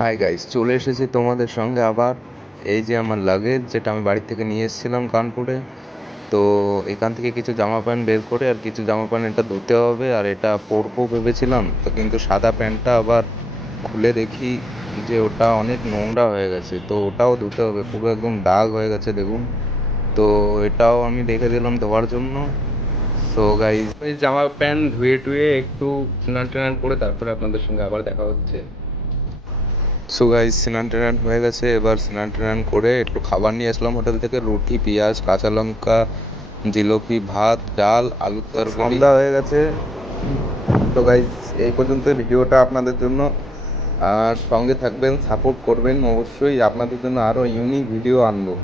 Hi guys, চলে এসেছি তোমাদের সঙ্গে আবার। এই যে আমার লাগেজ, যেটা আমি বাড়ি থেকে নিয়ে এসেছিলাম কানপুরে। তো এখান থেকে কিছু জামা প্যান্ট বের করে আর কিছু জামা প্যান্ট এটা ধুতে হবে, আর এটা পরবো ভেবেছিলাম তো, কিন্তু সাদা প্যান্টটা আবার খুলে দেখি যে ওটা অনেক নোংরা হয়ে গেছে, তো ওটাও ধুতে হবে। পুরো একদম দাগ হয়ে গেছে দেখুন। তো এটাও আমি রেখে দিলাম ধোয়ার জন্য। সো গাইস, ওই জামা প্যান্ট ধুয়ে টুয়ে একটু স্নান টান করে তারপরে আপনাদের সঙ্গে আবার দেখা হচ্ছে। সো গাইস, স্নান টান হয়ে গেছে। এবার স্নান টান করে একটু খাবার নিয়ে আসলাম হোটেল থেকে, রুটি, পেঁয়াজ, কাঁচা লঙ্কা, জিলিপি, ভাত, ডাল, আলুর তরকারি। সন্ধ্যা হয়ে গেছে। তো গাইস, এই পর্যন্ত ভিডিওটা আপনাদের জন্য। আর সঙ্গে থাকবেন, সাপোর্ট করবেন অবশ্যই। আপনাদের জন্য আরও ইউনিক ভিডিও আনবো।